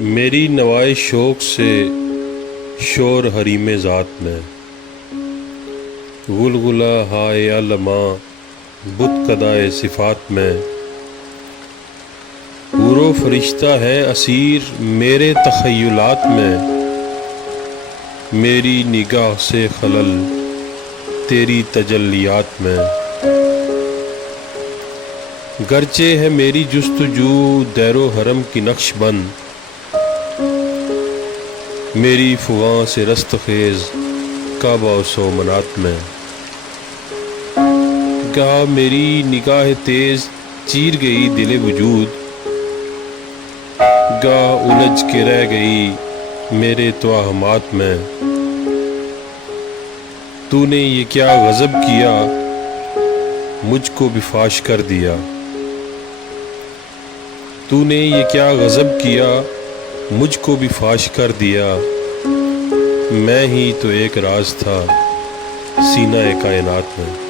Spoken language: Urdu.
میری نوائے شوق سے شور حریم ذات میں، غلغلہ ہائے علماں بت کدائے صفات میں، حور و فرشتہ ہے اسیر میرے تخیلات میں، میری نگاہ سے خلل تیری تجلیات میں، گرچہ ہے میری جستجو دیر و حرم کی نقش بند، میری فغاں سے رست خیز کعبہ و سومنات میں، گاہ میری نگاہ تیز چیر گئی دل وجود، گاہ الجھ کے رہ گئی میرے توہمات میں، تو نے یہ کیا غضب کیا مجھ کو بھی فاش کر دیا، تو نے یہ کیا غضب کیا مجھ کو بھی فاش کر دیا، میں ہی تو ایک راز تھا سینہ کائنات میں۔